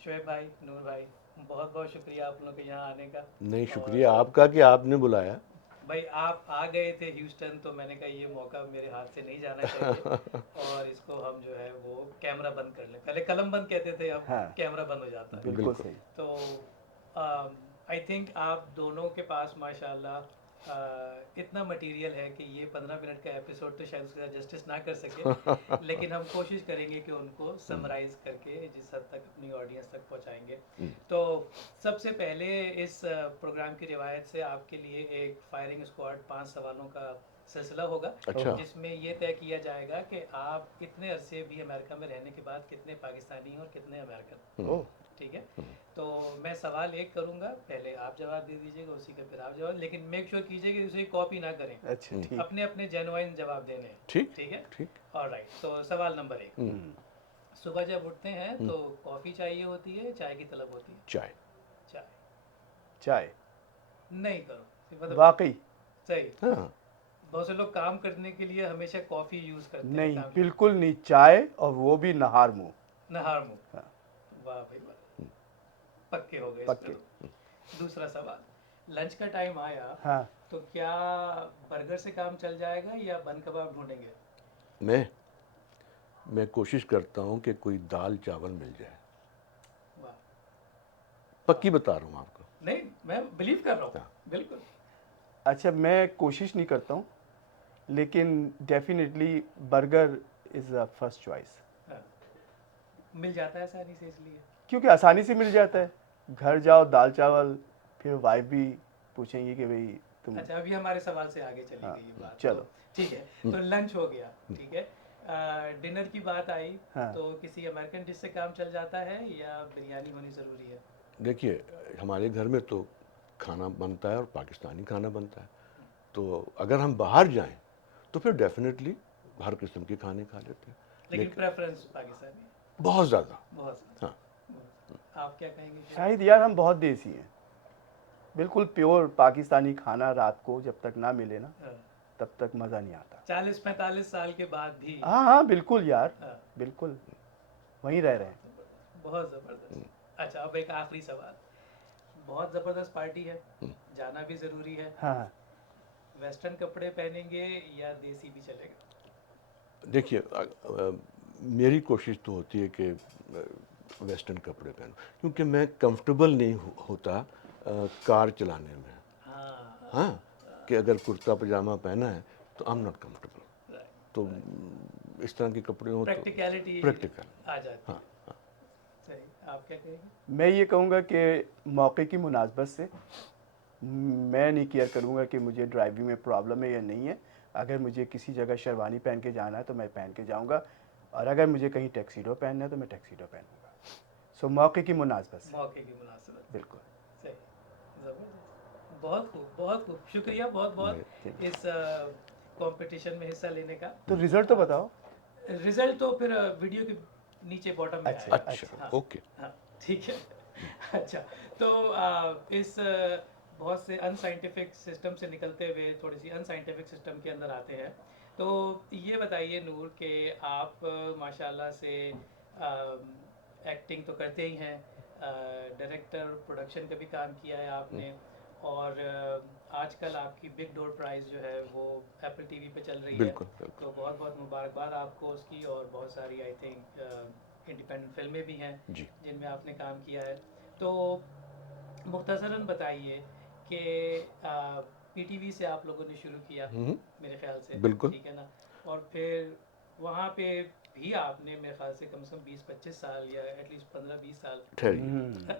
शोएब भाई, नूर भाई, बहुत बहुत शुक्रिया आप लोगों के यहाँ आने का। नहीं, और शुक्रिया आपका कि आपने बुलाया। भाई आप आ गए थे ह्यूस्टन, तो मैंने कहा ये मौका मेरे हाथ से नहीं जाना चाहिए। और इसको हम जो है वो कैमरा बंद कर लें, पहले कलम बंद कहते थे, अब हाँ, कैमरा बंद हो जाता है। बिल्कुल बिल्कुल। सही। तो आई थिंक आप दोनों के पास माशाल्लाह इतना मटेरियल है कि ये 15 मिनट का एपिसोड तो शायद उसका जस्टिस ना कर सके। लेकिन हम कोशिश करेंगे कि उनको समराइज़ करके जिस हद तक अपनी ऑडियंस तक पहुंचाएंगे। तो सबसे पहले इस प्रोग्राम की रिवायत से आपके लिए एक फायरिंग स्क्वाड 5 सवालों का सिलसिला होगा, अच्छा। जिसमें ये तय किया जाएगा कि आप इतने अरसे भी अमेरिका में रहने के बाद कितने पाकिस्तानी हैं और कितने अमेरिकन। ओह, ठीक है। तो मैं सवाल एक करूंगा, पहले आप जवाब दे दीजिएगा, उसी का फिर आप जवाब, लेकिन मेक श्योर कीजिए कि उसे कॉपी ना करें। अच्छा, ठीक। अपने अपने जेनुइन जवाब देने हैं। ठीक। ठीक है। ठीक। ऑलराइट, तो सवाल नंबर एक। हम्म, सुबह जब उठते हैं तो कॉफ़ी चाहिए होती है, चाय की तलब होती है? चाय। चाय। चाय। नहीं करो, मतलब वाकई। सही। हाँ। बहुत से लोग काम करने के लिए हमेशा कॉफ़ी यूज़ करते हैं नहीं, काम के। बिल्कुल नहीं, चाय, और वो भी नहार मुंह। नहार मुंह। हाँ, वाह भाई वाह, पक्के हो गए इस पे पक्के। तो। दूसरा सवाल, लंच का टाइम आया हाँ। तो क्या बर्गर से काम चल जाएगा या बन कबाब ढूंढेंगे? मैं मैं कोशिश करता हूँ कि कोई दाल चावल मिल जाए। वाह। पक्की बता रहा हूँ आपको। नहीं, मैं बिलीव कर रहा हाँ। हूँ बिल्कुल। अच्छा, मैं कोशिश नहीं करता हूँ, लेकिन definitely burger is a first choice. हाँ, मिल जाता है आसानी से इसलिए। क्योंकि आसानी से मिल जाता है। घर जाओ, दाल चावल, फिर वाइफ भी पूछेंगी कि भाई तुम। अच्छा, अभी हमारे सवाल से आगे चली हाँ, गई ये बात तो। चलो। ठीक है। तो लंच हो गया। ठीक है। डिनर की बात आई हाँ। तो किसी अमेरिकन डिश से काम चल जाता है या बिरयानी होनी ज़रूरी है? देखिए, हमारे घर में तो खाना बनता है और पाकिस्तानी खाना बनता है। तो अगर हम बाहर जाएं तो फिर डेफिनेटली हर किस्म के खाने खा लेते हैं। लेकिन लेकिन प्रेफरेंस पाकिस्तानी है। बहुत ज़्यादा। बहुत ज़्यादा। हाँ। आप क्या कहेंगे फिर? शाहिद यार, हम बहुत देसी हैं। बिल्कुल प्योर पाकिस्तानी खाना रात को जब तक ना मिले ना, हाँ, तब तक मज़ा नहीं आता। 40-45 साल के बाद भी। हाँ हाँ, बिल्कुल यार। हाँ, बिल्कुल वहीं रह रहे हैं। बहुत ज़बरदस्त, बहुत ज़बरदस्त। अच्छा, अब एक आखिरी सवाल। बहुत ज़बरदस्त पार्टी है, जाना भी ज़रूरी है। हाँ हाँ। वेस्टर्न कपड़े पहनेंगे या देसी भी चलेगा? देखिए, मेरी कोशिश तो होती है कि वेस्टर्न कपड़े पहनूं, क्योंकि मैं कंफर्टेबल नहीं होता कार चलाने में। हाँ हाँ हाँ। कि अगर कुर्ता पजामा पहना है तो आई एम नॉट कंफर्टेबल। तो राइट राइट। इस तरह के कपड़े हों तो प्रैक्टिकलिटी प्रैक्टिकल। आ जाती हाँ। है। सही। आप क्या कहेंगे? मैं ये कहूँगा कि मौके की मुनासबत से मैं नहीं केयर करूँगा कि मुझे ड्राइविंग में प्रॉब्लम है या नहीं है। अगर मुझे किसी जगह शेरवानी पहन के जाना है तो मैं पहन के जाऊँगा, और अगर मुझे कहीं टैक्सीडो पहनना है तो मैं टैक्सीडो पहनूँगा। सो मौके की मुनासबत से। मौके की मुनासिबत से। बिल्कुल। सही। ज़बरदस्त, बहुत खूब बहुत खूब, शुक्रिया बहुत बहुत ठीक। इस कंपटीशन में हिस्सा लेने का। तो रिज़ल्ट तो बताओ। रिजल्ट तो फिर वीडियो के नीचे बॉटम में अच्छा आएगा। अच्छा। अच्छा। हाँ ओके। हाँ, ठीक है। अच्छा, तो इस बहुत से अनसाइंटिफिक सिस्टम से निकलते हुए थोड़ी सी अनसाइंटिफिक सिस्टम के अंदर आते हैं। तो ये बताइए नूर कि आप माशाल्लाह से एक्टिंग तो करते ही हैं, डायरेक्टर प्रोडक्शन का भी काम किया है आपने, और आजकल आपकी बिग डोर प्राइज़ जो है वो एप्पल टीवी पे चल रही है। बिल्कुल बिल्कुल। तो बहुत बहुत मुबारकबाद आपको उसकी, और बहुत सारी आई थिंक इंडिपेंडेंट फिल्में भी हैं जी। जिनमें आपने काम किया है। तो मुख्तसरन बताइए कि पीटीवी से आप लोगों ने शुरू किया मेरे ख्याल से, बिल्कुल। ठीक है ना? और फिर वहाँ पे भी आपने मेरे ख्याल से कम 20-25 साल या एटलीस्ट 15-20 साल। ठहरिए,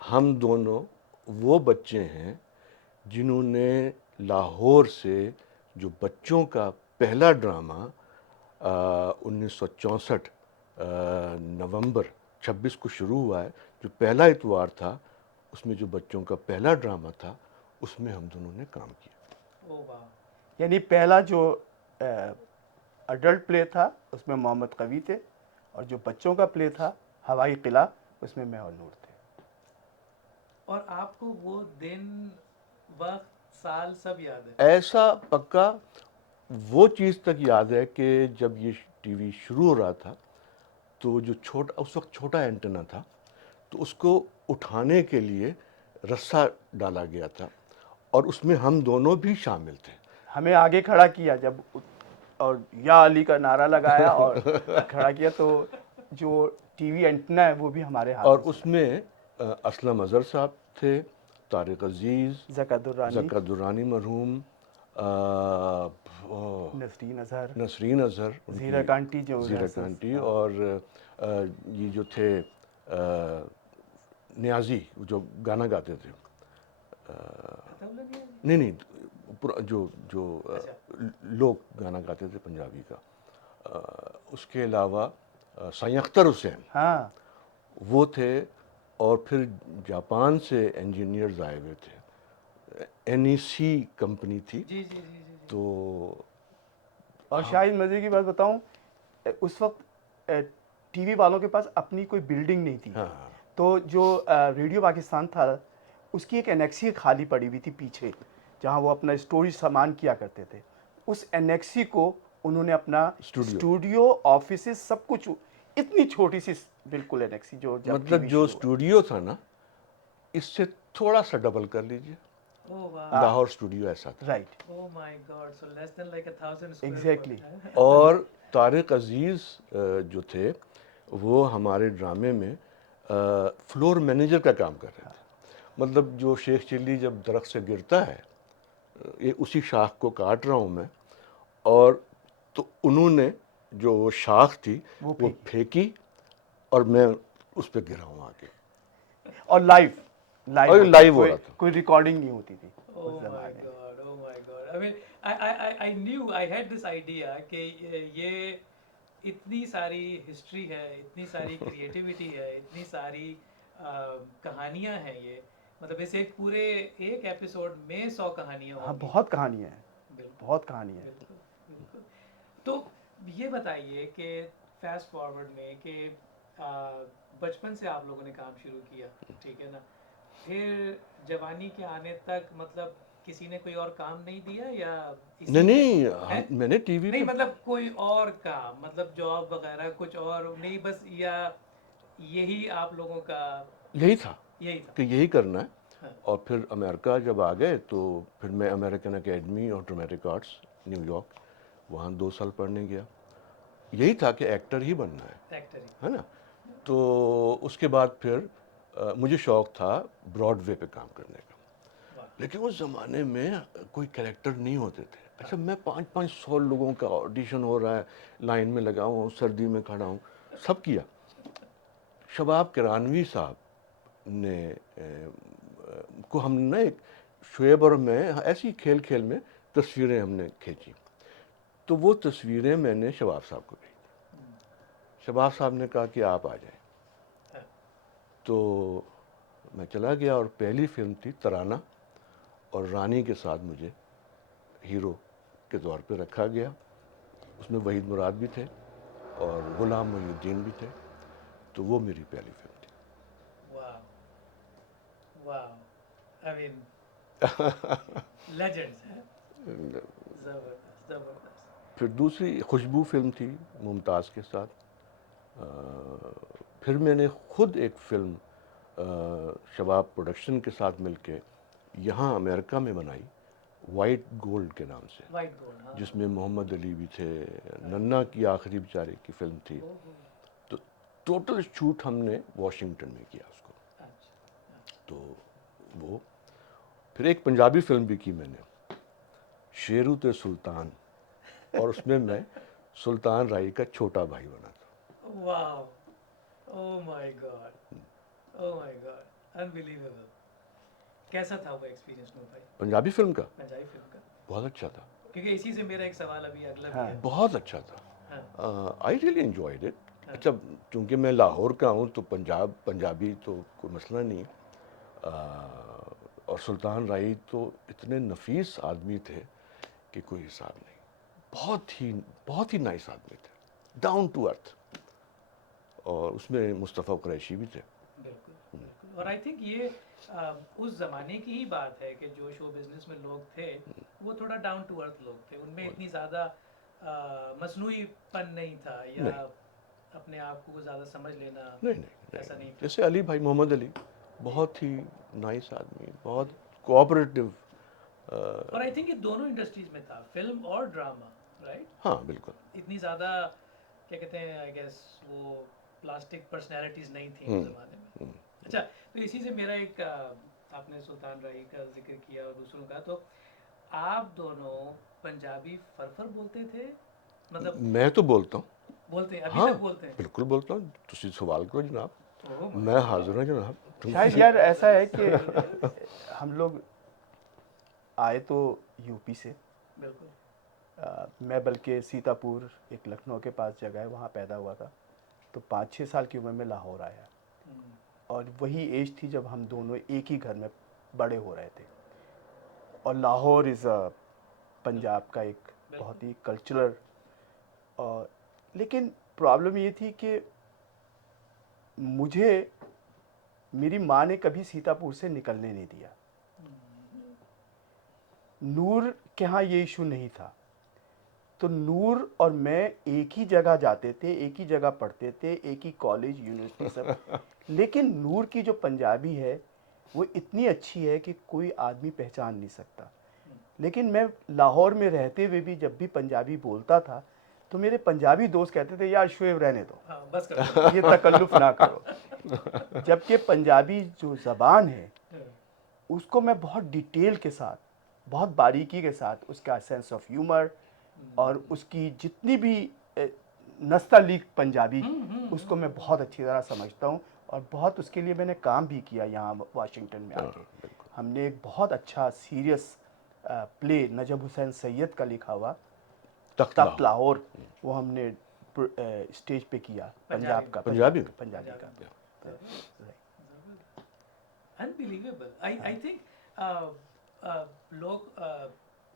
हम दोनों वो बच्चे हैं जिन्होंने लाहौर से जो बच्चों का पहला ड्रामा 1964 नवंबर 26 को शुरू हुआ है, जो पहला इतवार था, उसमें जो बच्चों का पहला ड्रामा था, उसमें हम दोनों ने काम किया। ओ वाह। यानी पहला जो अडल्ट प्ले था उसमें मोहम्मद कवी थे, और जो बच्चों का प्ले था हवाई किला, उसमें मैं और नूर थे। और आपको वो दिन, वक्त, साल सब याद है? ऐसा पक्का। वो चीज़ तक याद है कि जब ये टीवी शुरू हो रहा था, तो जो छोटा, उस वक्त छोटा एंटेना था, तो उसको उठाने के लिए रस्सा डाला गया था और उसमें हम दोनों भी शामिल थे। हमें आगे खड़ा किया जब और या अली का नारा लगाया और खड़ा किया, तो जो टीवी एंटीना है वो भी हमारे और हाथों से उसमें असलम अज़हर साहब थे, तारिक अजीज़, ज़का दुर्रानी, ज़का दुर्रानी मरहूम, नसरीन अजहर, नसरीन अज़हर, ज़ीरक आंटी जो ज़ीरक रिहर्सल्स, आंटी, हाँ। और ये जो थे नियाज़ी जो गाना गाते थे, अताउल्लाह नहीं है? नहीं नहीं, जो जो अच्छा। लोग गाना गाते थे पंजाबी का, उसके अलावा साईं अख्तर हुसैन हाँ, वो थे, और फिर जापान से इंजीनियर्स आए हुए थे, एनईसी कंपनी थी। जी जी जी जी जी। तो और शायद मज़े की बात बताऊं, उस वक्त टीवी वालों के पास अपनी कोई बिल्डिंग नहीं थी, हाँ, तो जो रेडियो पाकिस्तान था उसकी एक एनेक्सी खाली पड़ी हुई थी पीछे, जहां वो अपना स्टोरेज सामान किया करते थे। उस एनेक्सी को उन्होंने अपना स्टूडियो, स्टूडियो, ऑफिसेस, सब कुछ, इतनी छोटी सी बिल्कुल एनेक्सी, जो जब मतलब टीवी जो शुरू हुआ। स्टूडियो था ना, इससे थोड़ा सा डबल कर लीजिए, ओह वाह। हाँ, लाहौर स्टूडियो ऐसा था। Right, oh my God, so less than like 1000 square exactly. Foot. और तारिक अजीज़ जो थे, वो हमारे ड्रामे में फ्लोर मैनेजर का काम कर रहे थे। मतलब जो शेख चिल्ली जब दरख्त से गिरता है, ये उसी शाख को काट रहा हूँ मैं, और तो उन्होंने जो वो शाख थी वो वो फेंकी, फेंकी और मैं उस पर गिरा हूँ आके, और लाइव और होता था, लाइव हो कोई रहा था। कोई रिकॉर्डिंग नहीं होती थी Oh उस my जमाने में। God, oh my God. I mean, I knew, I had this idea कि ये इतनी सारी हिस्ट्री है, इतनी सारी क्रिएटिविटी है, इतनी सारी कहानियाँ हैं ये, मतलब इस एक पूरे एक एपिसोड में 100 कहानियाँ हाँ, होंगी। बहुत कहानियाँ हैं, बिल्कुल बहुत कहानियाँ हैं। बिल्कुल बिल्कुल। तो ये बताइए कि फास्ट फॉरवर्ड में कि आ, बचपन से आप लोगों ने काम शुरू किया, ठीक है ना, फिर जवानी के आने तक मतलब किसी ने कोई और काम नहीं दिया या नहीं इसी में नहीं, है? मैंने टीवी नहीं पे, मतलब कोई और काम, मतलब जॉब वगैरह कुछ और नहीं, बस या यही आप लोगों का यही था यही था? कि यही करना है। हाँ। और फिर अमेरिका जब आ गए तो फिर मैं American academy of dramatic arts, New York, वहाँ 2 साल पढ़ने गया। यही था कि एक्टर ही बनना एक्टर ही। है ना। तो उसके बाद फिर मुझे शौक़ था ब्रॉडवे पे काम करने का, वाह। लेकिन उस ज़माने में कोई कैरेक्टर नहीं होते थे। अच्छा, मैं 500 लोगों का ऑडिशन हो रहा है, लाइन में लगा हुआ हूँ, सर्दी में खड़ा हूँ, सब किया। शबाब किरानवी साहब ने को हमने ना, एक शुएब और मैं ऐसी खेल खेल में तस्वीरें हमने खींची, तो वो तस्वीरें मैंने शबाब साहब को भेजी। शबाब साहब ने कहा कि आप आ जाएं। हाँ। तो मैं चला गया और पहली फिल्म थी तराना, और रानी के साथ मुझे हीरो के तौर पे रखा गया। उसमें वहीद मुराद भी थे और गुलाम मोहिउद्दीन भी थे। तो वो मेरी पहली फिल्म थी। वाह वाह, आई मीन लेजेंड्स हैं। जबरदस्त जबरदस्त। फिर दूसरी खुशबू फिल्म थी मुमताज़ के साथ। फिर मैंने खुद एक फिल्म शबाब प्रोडक्शन के साथ मिलके यहाँ अमेरिका में बनाई, वाइट गोल्ड के नाम से, वाइट गोल्ड, हाँ। जिसमें मोहम्मद अली भी थे, नन्ना की आखिरी बेचारे की फिल्म थी। ओहो। तो टोटल शूट हमने वॉशिंगटन में किया उसको। अच्छा। तो वो फिर एक पंजाबी फिल्म भी की मैंने, शेरू ते सुल्तान, और उसमें मैं सुल्तान राय का छोटा भाई बना था। वाह। Oh my God, oh my God, unbelievable. कैसा था वो एक्सपीरियंस नूर भाई, पंजाबी फिल्म का पंजाबी फिल्म का? बहुत अच्छा था, क्योंकि इसी से मेरा एक सवाल अभी अगला भी हाँ, है। बहुत अच्छा था। हाँ। I really enjoyed it. हाँ। अच्छा, चूंकि मैं लाहौर का हूँ तो पंजाबी तो कोई मसला नहीं। और सुल्तान राय तो इतने नफीस आदमी थे कि कोई हिसाब नहीं। बहुत ही नाइस आदमी थे, डाउन टू अर्थ। और उसमें मुस्तफ़ा कुरैशी भी थे। बिल्कुल बिल्कुल। और आई थिंक ये उस ज़माने की ही बात है कि जो शो बिज़नेस में लोग थे वो थोड़ा डाउन टू अर्थ लोग थे, उनमें इतनी ज़्यादा मसनूईपन नहीं था, या नहीं, अपने आप को ज़्यादा समझ लेना, नहीं ऐसा नहीं था? जैसे अली भाई, मोहम्मद अली बहुत ही नाइस आदमी, बहुत कोऑपरेटिव। और आई थिंक ये दोनों इंडस्ट्रीज में था, फिल्म और ड्रामा, राइट? हाँ बिल्कुल। इतनी ज़्यादा क्या कहते हैं, आई गेस वो प्लास्टिक पर्सनैलिटीज़ नहीं थी उस ज़माने में। अच्छा, तो इसी से मेरा एक आपने सुल्तान राही का जिक्र किया और दूसरों का, तो आप दोनों पंजाबी फरफर बोलते थे, मतलब मैं तो बोलता हूँ। बोलते हैं अभी हाँ तक बोलते हैं? बिल्कुल बोलता हूँ, तुसी सवाल करो जनाब, ओह मैं हाजिर हूँ जनाब। शायद यार ऐसा है कि हम लोग आए तो यूपी से। बिल्कुल। मैं बल्कि सीतापुर, एक लखनऊ के पास जगह है, वहाँ पैदा हुआ था। तो 5-6 साल की उम्र में लाहौर आया, हम्म, और वही एज थी जब हम दोनों एक ही घर में बड़े हो रहे थे। और लाहौर इज़ पंजाब का एक बहुत ही कल्चरल, और लेकिन प्रॉब्लम ये थी कि मुझे मेरी माँ ने कभी सीतापुर से निकलने नहीं दिया। नूर के यहाँ ये इशू नहीं था, तो नूर और मैं एक ही जगह जाते थे, एक ही जगह पढ़ते थे, एक ही कॉलेज, यूनिवर्सिटी, सब। लेकिन नूर की जो पंजाबी है वो इतनी अच्छी है कि कोई आदमी पहचान नहीं सकता। लेकिन मैं लाहौर में रहते हुए भी जब भी पंजाबी बोलता था तो मेरे पंजाबी दोस्त कहते थे यार शुएब रहने दो, हाँ बस कर दो। ये तकल्लुफ़ ना करो। जबकि पंजाबी जो ज़बान है उसको मैं बहुत डिटेल के साथ, बहुत बारीकी के साथ, उसका सेंस ऑफ ह्यूमर और उसकी जितनी भी नस्तलीक पंजाबी, उसको मैं बहुत अच्छी तरह समझता हूँ। और बहुत उसके लिए मैंने काम भी किया यहाँ वाशिंगटन में आके। हमने एक बहुत अच्छा सीरियस प्ले नजब हुसैन सैयद का लिखा हुआ तख्त तख्त लाहौर। लाहौर, वो हमने स्टेज पे किया, पंजाब का, पंजाबी में? पंजाबी का। अनबिलीवेबल। आई थिंक लोग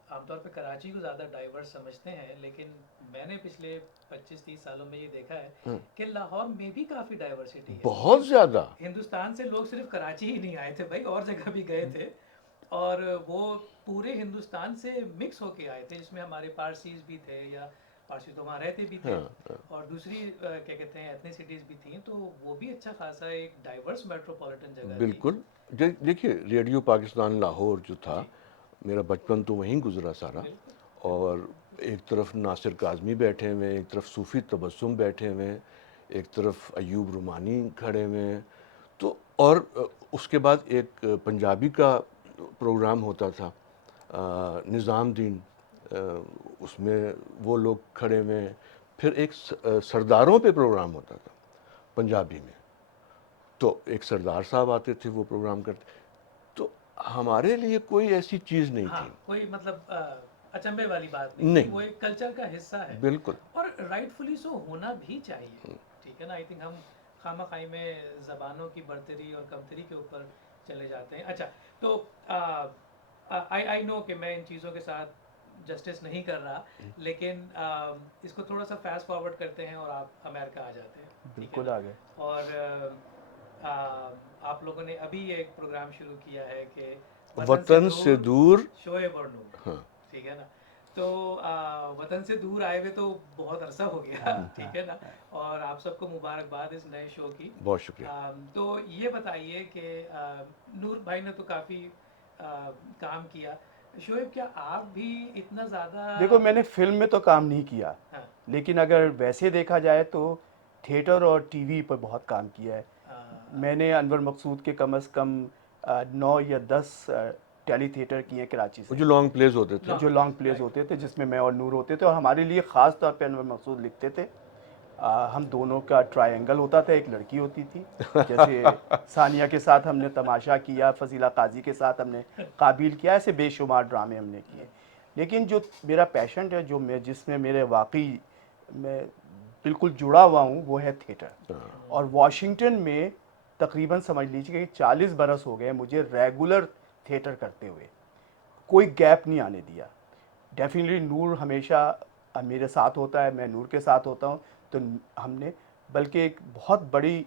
आमतौर पे कराची को ज़्यादा डाइवर्स समझते हैं, लेकिन मैंने पिछले 25-30 सालों में ये देखा है कि लाहौर में भी काफ़ी डाइवर्सिटी है। बहुत ज़्यादा। हिंदुस्तान से लोग सिर्फ कराची ही नहीं आए थे भाई, और जगह भी गए थे, और वो पूरे हिंदुस्तान से मिक्स होके आए थे, जिसमें हमारे पारसीज भी थे, या पारसी तो वहाँ रहते भी थे, और दूसरी क्या कहते हैं एथनिसिटीज़ भी थी, तो वो भी अच्छा खासा एक डाइवर्स मेट्रोपॉलिटन जगह थी। बिल्कुल। देखिए रेडियो पाकिस्तान लाहौर जो था, मेरा बचपन तो वहीं गुजरा सारा। बिल्कुल। और एक तरफ नासिर काज़मी बैठे हुए, एक तरफ सूफ़ी तबस्सुम बैठे हुए, एक तरफ अयूब रुमानी खड़े हुए हैं। तो और उसके बाद एक पंजाबी का प्रोग्राम होता था, निज़ामुद्दीन, उसमें वो लोग खड़े हुए हैं। फिर एक सरदारों पे प्रोग्राम होता था पंजाबी में, तो एक सरदार साहब आते थे, वो प्रोग्राम करते। तो हमारे लिए कोई ऐसी चीज़ नहीं हाँ, थी। कोई मतलब अचंभे वाली बात नहीं थी, नहीं, वो एक कल्चर का हिस्सा है, बिल्कुल। और राइटफुली सो होना भी चाहिए। ठीक है ना? आई थिंक हम खामा खाई में ज़बानों की बढ़तरी और कमतरी के ऊपर चले जाते हैं। अच्छा, तो आई नो कि मैं इन चीज़ों के साथ जस्टिस नहीं कर रहा, लेकिन इसको थोड़ा सा फास्ट फॉरवर्ड करते हैं और आप अमेरिका आ जाते हैं। ठीक है बिल्कुल ना? आ गए। और आप लोगों ने अभी एक प्रोग्राम शुरू किया है कि वतन से दूर। शोएब और नूर, हाँ, ठीक है ना? तो वतन से दूर आए हुए तो बहुत अरसा हो गया, ठीक है ना? और आप सबको मुबारकबाद इस नए शो की। बहुत शुक्रिया। तो ये बताइए कि नूर भाई ने तो काफ़ी काम किया, शोएब क्या आप भी इतना ज़्यादा? देखो, मैंने फिल्म में तो काम नहीं किया, हाँ, लेकिन अगर वैसे देखा जाए तो थिएटर और टीवी पर बहुत काम किया है। मैंने अनवर मकसूद के कम से कम 9 या 10 टेली थिएटर किए कराची वो से, जो लॉन्ग प्लेस होते थे। जो लॉन्ग प्लेस होते थे, जिसमें मैं और नूर होते थे, और हमारे लिए ख़ास तौर पे अनवर मकसूद लिखते थे। हम दोनों का ट्रायंगल होता था, एक लड़की होती थी, जैसे सानिया के साथ हमने तमाशा किया, फजीला काजी के साथ हमने काबिल किया, ऐसे बेशुमार ड्रामे हमने किए। लेकिन जो मेरा पैशन है, जो मैं जिसमें मेरे वाकई मैं बिल्कुल जुड़ा हुआ हूँ, वो है थिएटर। और वाशिंगटन में तकरीबन समझ लीजिए कि 40 बरस हो गए मुझे रेगुलर थिएटर करते हुए, कोई गैप नहीं आने दिया। डेफिनेटली नूर हमेशा मेरे साथ होता है, मैं नूर के साथ होता हूँ। तो हमने बल्कि एक बहुत बड़ी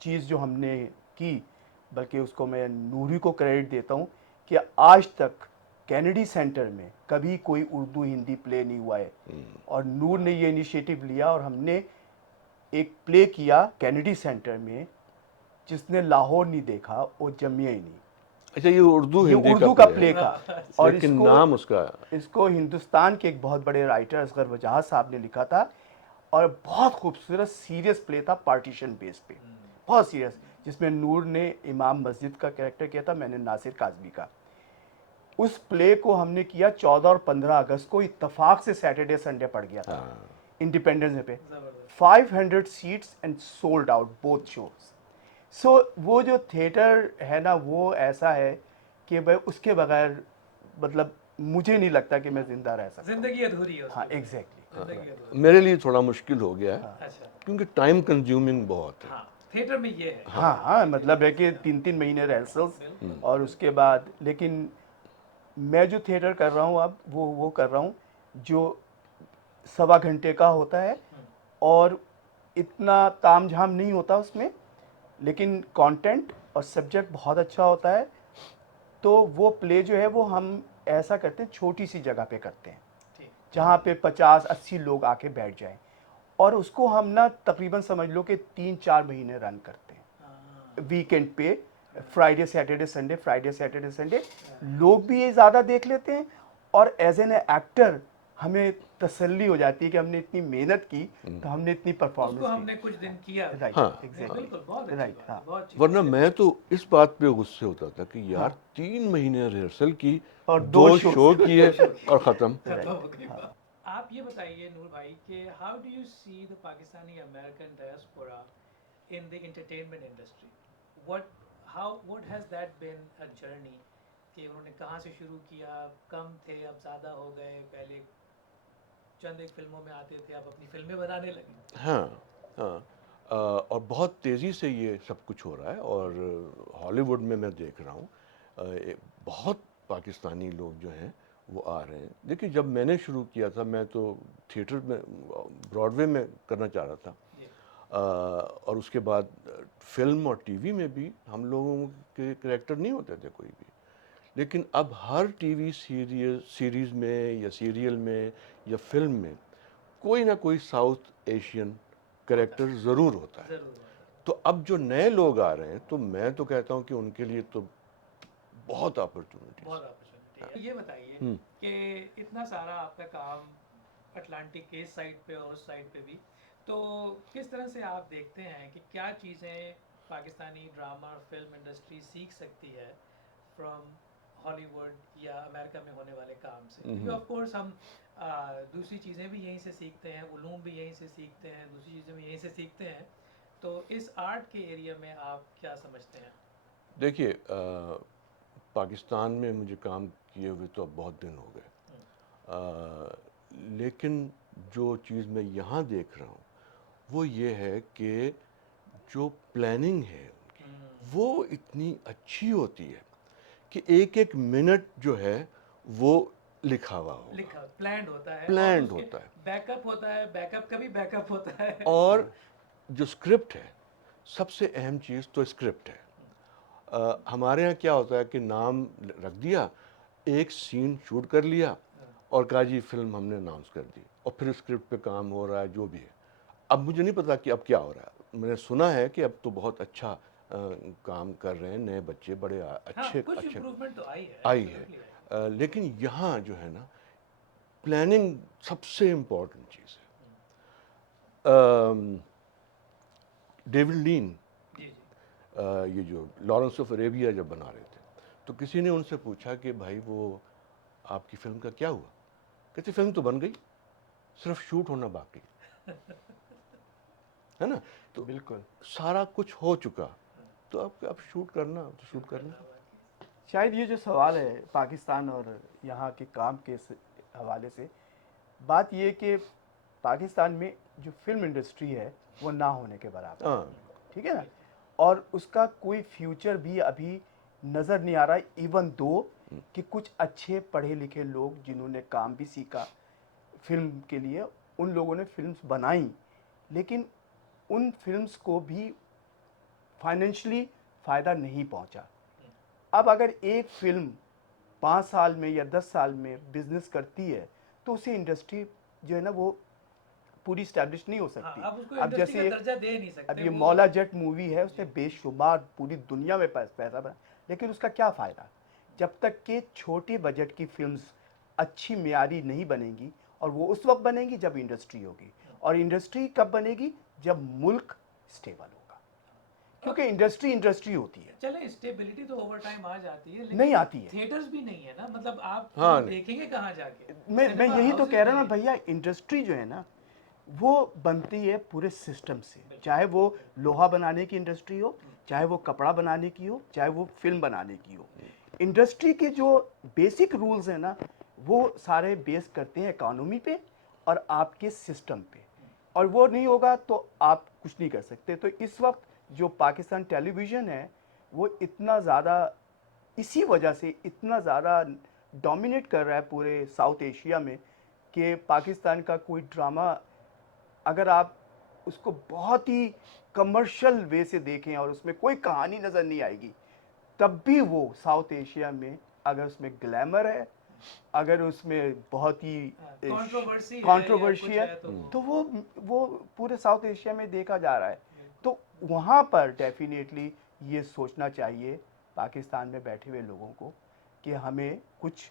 चीज़ जो हमने की, बल्कि उसको मैं नूरी को क्रेडिट देता हूँ कि आज तक कैनेडी सेंटर में कभी कोई उर्दू हिंदी प्ले नहीं हुआ है, और नूर ने ये इनिशिएटिव लिया, और हमने एक प्ले किया कैनेडी सेंटर में, जिसने लाहौर नहीं देखा वो जमिया ही नहीं। अच्छा, ये उर्दू ये हिंदी उर्दू का का प्ले प्ले है, का, और लेकिन नाम उसका इसको हिंदुस्तान के एक बहुत बड़े राइटर असगर वजाहत साहब ने लिखा था, और बहुत खूबसूरत सीरियस प्ले था पार्टीशन बेस पे, बहुत सीरियस, जिसमें नूर ने इमाम मस्जिद का कैरेक्टर किया था, मैंने नासिर काजमी का। उस प्ले को हमने किया 14 और 15 अगस्त को, इत्तेफाक से सैटरडे संडे पड़ गया था इंडिपेंडेंस डे पे। 500 seats and sold out both shows. So वो जो थिएटर है ना, वो ऐसा है कि भाई उसके बगैर मतलब मुझे नहीं लगता कि मैं जिंदा रह सकता हूँ। जिंदगी अधूरी है हाँ उसकी। एग्जैक्टली। जिंदगी अधूरी। मेरे लिए थोड़ा मुश्किल हो गया है, अच्छा। क्योंकि टाइम कंज्यूमिंग बहुत है। हाँ, थिएटर में ये है। हाँ हाँ, मतलब है कि 3-3 महीने रिहर्सल्स, और उसके बाद, लेकिन मैं जो थिएटर कर रहा हूँ अब वो कर रहा हूँ जो 1.25 घंटे का होता है, और इतना तामझाम नहीं होता उसमें, लेकिन कंटेंट और सब्जेक्ट बहुत अच्छा होता है। तो वो प्ले जो है वो हम ऐसा करते हैं, छोटी सी जगह पे करते हैं ठीक। जहाँ पे 50-80 लोग आके बैठ जाएं, और उसको हम ना तकरीबन समझ लो कि 3-4 महीने रन करते हैं वीकेंड पे, Friday Saturday Sunday, Friday Saturday Sunday. लोग भी ये ज़्यादा देख लेते हैं, और एज एन एक्टर हमें तसल्ली हो जाती है कि हमने इतनी मेहनत की, तो हमने इतनी उसको परफॉर्मेंस हमने कुछ दिन किया। राइट हाँ, नहीं, एग्जैक्टली बिल्कुल बहुत अच्छी राइट। बात है, हाँ, बहुत अच्छी वरना बात है। मैं तो इस बात पे गुस्से होता था कि यार हाँ। 3 महीने रिहर्सल की, और 2 दो शो shows। किए और ख़त्म। खत्म हो गई बात। आप ये बताइए नूर भाई कि how do you see the Pakistani American diaspora in the entertainment industry? What has that been a journey कि उन्होंने कहाँ से शुरू किया, कम थे अब ज़्यादा हो गए, पहले चंद एक फिल्मों में आते थे अब अपनी फिल्में बनाने लगे। हाँ, हाँ। और बहुत तेज़ी से ये सब कुछ हो रहा है, और हॉलीवुड में मैं देख रहा हूँ बहुत पाकिस्तानी लोग जो हैं वो आ रहे हैं। देखिए, जब मैंने शुरू किया था, मैं तो थिएटर में, ब्रॉडवे में करना चाह रहा था। ये और उसके बाद फिल्म और टीवी में भी हम लोगों के करैक्टर नहीं होते थे कोई भी, लेकिन अब हर टीवी सीरीज़ में या सीरियल में या फिल्म में कोई ना कोई साउथ एशियन करैक्टर ज़रूर होता है। ज़रूर होता है। तो अब जो नए लोग आ रहे हैं, तो मैं तो कहता हूँ कि उनके लिए तो बहुत अपॉर्चुनिटीज़। बहुत अपॉर्चुनिटी है। ये बताइए हम्म। कि इतना सारा आपका काम अटलांटिक के इस साइड पे और उस साइड पे भी, तो किस तरह से आप देखते हैं कि क्या चीज़ें पाकिस्तानी ड्रामा और फिल्म इंडस्ट्री सीख सकती है फ्रॉम हॉलीवुड या अमेरिका में होने वाले काम से? क्योंकि ऑफ कोर्स हम दूसरी चीज़ें भी यहीं से सीखते हैं, उलूम भी यहीं से सीखते हैं, दूसरी चीज़ें भी यहीं से सीखते हैं। तो इस आर्ट के एरिया में आप क्या समझते हैं? देखिए, पाकिस्तान में मुझे काम किए हुए तो अब बहुत दिन हो गए, लेकिन जो चीज़ मैं यहाँ देख रहा हूँ वो ये है कि जो प्लानिंग है वो इतनी अच्छी होती है कि एक एक मिनट जो है वो लिखा हुआ होगा, लिखा प्लान्ड होता है, और प्लान्ड उसके होता है। बैकअप होता है, बैकअप का भी बैकअप होता है। और जो स्क्रिप्ट है, सबसे अहम चीज़ तो स्क्रिप्ट है। हमारे यहाँ क्या होता है कि नाम रख दिया, एक सीन शूट कर लिया और कहा जी फिल्म हमने अनाउंस कर दी, और फिर स्क्रिप्ट पे काम हो रहा है जो भी है। अब मुझे नहीं पता कि अब क्या हो रहा है। मैंने सुना है कि अब तो बहुत अच्छा काम कर रहे हैं नए बच्चे, बड़े हाँ, अच्छे कुछ अच्छे इम्प्रूवमेंट तो आई है, आई है। absolutely आई है। लेकिन यहाँ जो है ना, प्लानिंग सबसे इम्पोर्टेंट चीज़ है। डेविड लीन, जी जी। ये जो लॉरेंस ऑफ अरेबिया जब बना रहे थे, तो किसी ने उनसे पूछा कि भाई वो आपकी फिल्म का क्या हुआ? कहते फिल्म तो बन गई, सिर्फ शूट होना बाकी है ना। तो बिल्कुल। सारा कुछ हो चुका, तो अब शूट करना तो शूट करना। शायद ये जो सवाल है पाकिस्तान और यहाँ के काम के हवाले से, बात ये कि पाकिस्तान में जो फिल्म इंडस्ट्री है वो ना होने के बराबर है, हाँ, ठीक है ना, और उसका कोई फ्यूचर भी अभी नज़र नहीं आ रहा है, इवन दो कि कुछ अच्छे पढ़े लिखे लोग जिन्होंने काम भी सीखा फिल्म के लिए, उन लोगों ने फिल्म्स बनाई, लेकिन उन फिल्म्स को भी फाइनेंशियली फ़ायदा नहीं पहुंचा। अब अगर एक फिल्म 5 साल में या 10 साल में बिजनेस करती है, तो उसे इंडस्ट्री जो है ना वो पूरी स्टैब्लिश नहीं हो हाँ, सकती। आप उसको अब इंडस्ट्री जैसे का दर्जा दे नहीं अब सकते ये वो। मौला जट मूवी है, उसने बेशुमार पूरी दुनिया में पैसा बना, लेकिन उसका क्या फ़ायदा जब तक कि छोटे बजट की फिल्म्स अच्छी मियारी नहीं बनेंगी। और वो उस वक्त बनेगी जब इंडस्ट्री होगी, और इंडस्ट्री कब बनेगी जब मुल्क स्टेबल होगा, क्योंकि इंडस्ट्री इंडस्ट्री होती है, चले स्टेबिलिटी तो ओवर टाइम आ जाती है, नहीं लेकिन आती है। थिएटर्स भी नहीं है ना, मतलब आप हाँ, फिल्म नहीं। देखेंगे कहाँ जाके? मैं सिनेमा यही तो हाउसेस कह रहा हूँ नहीं ना है। भैया, इंडस्ट्री जो है ना वो बनती है पूरे सिस्टम से, चाहे वो लोहा बनाने की इंडस्ट्री हो, चाहे वो कपड़ा बनाने की हो, चाहे वो फिल्म बनाने की हो। इंडस्ट्री के जो बेसिक रूल्स हैं ना, वो सारे बेस करते हैं इकोनॉमी पे और आपके सिस्टम पे, और वो नहीं होगा तो आप कुछ नहीं कर सकते। तो इस वक्त जो पाकिस्तान टेलीविज़न है वो इतना ज़्यादा, इसी वजह से इतना ज़्यादा डोमिनेट कर रहा है पूरे साउथ एशिया में, कि पाकिस्तान का कोई ड्रामा अगर आप उसको बहुत ही कमर्शियल वे से देखें और उसमें कोई कहानी नज़र नहीं आएगी, तब भी वो साउथ एशिया में, अगर उसमें ग्लैमर है, अगर उसमें बहुत ही कंट्रोवर्सी है या कंट्रोवर्सी कुछ है, है तो तो वो पूरे साउथ एशिया में देखा जा रहा है। तो वहाँ पर डेफिनेटली ये सोचना चाहिए पाकिस्तान में बैठे हुए लोगों को कि हमें कुछ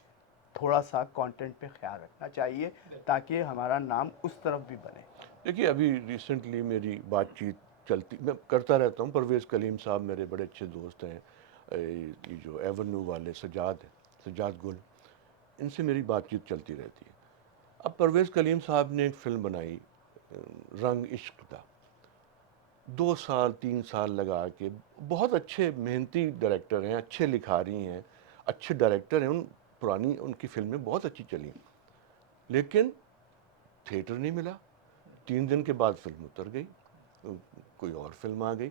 थोड़ा सा कंटेंट पे ख्याल रखना चाहिए, ताकि हमारा नाम उस तरफ भी बने। देखिए, अभी रिसेंटली मेरी बातचीत चलती, मैं करता रहता हूँ, परवेज़ कलीम साहब मेरे बड़े अच्छे दोस्त हैं, ये जो एवेन्यू वाले सजाद हैं, सजाद गुल, इनसे मेरी बातचीत चलती रहती है। अब परवेज़ कलीम साहब ने एक फ़िल्म बनाई, रंग इश्क का, 2 साल 3 साल लगा के, बहुत अच्छे मेहनती डायरेक्टर हैं, अच्छे लिखारी हैं, अच्छे डायरेक्टर हैं, पुरानी उनकी फ़िल्में बहुत अच्छी चली, लेकिन थिएटर नहीं मिला। 3 दिन के बाद फिल्म उतर गई, कोई और फिल्म आ गई,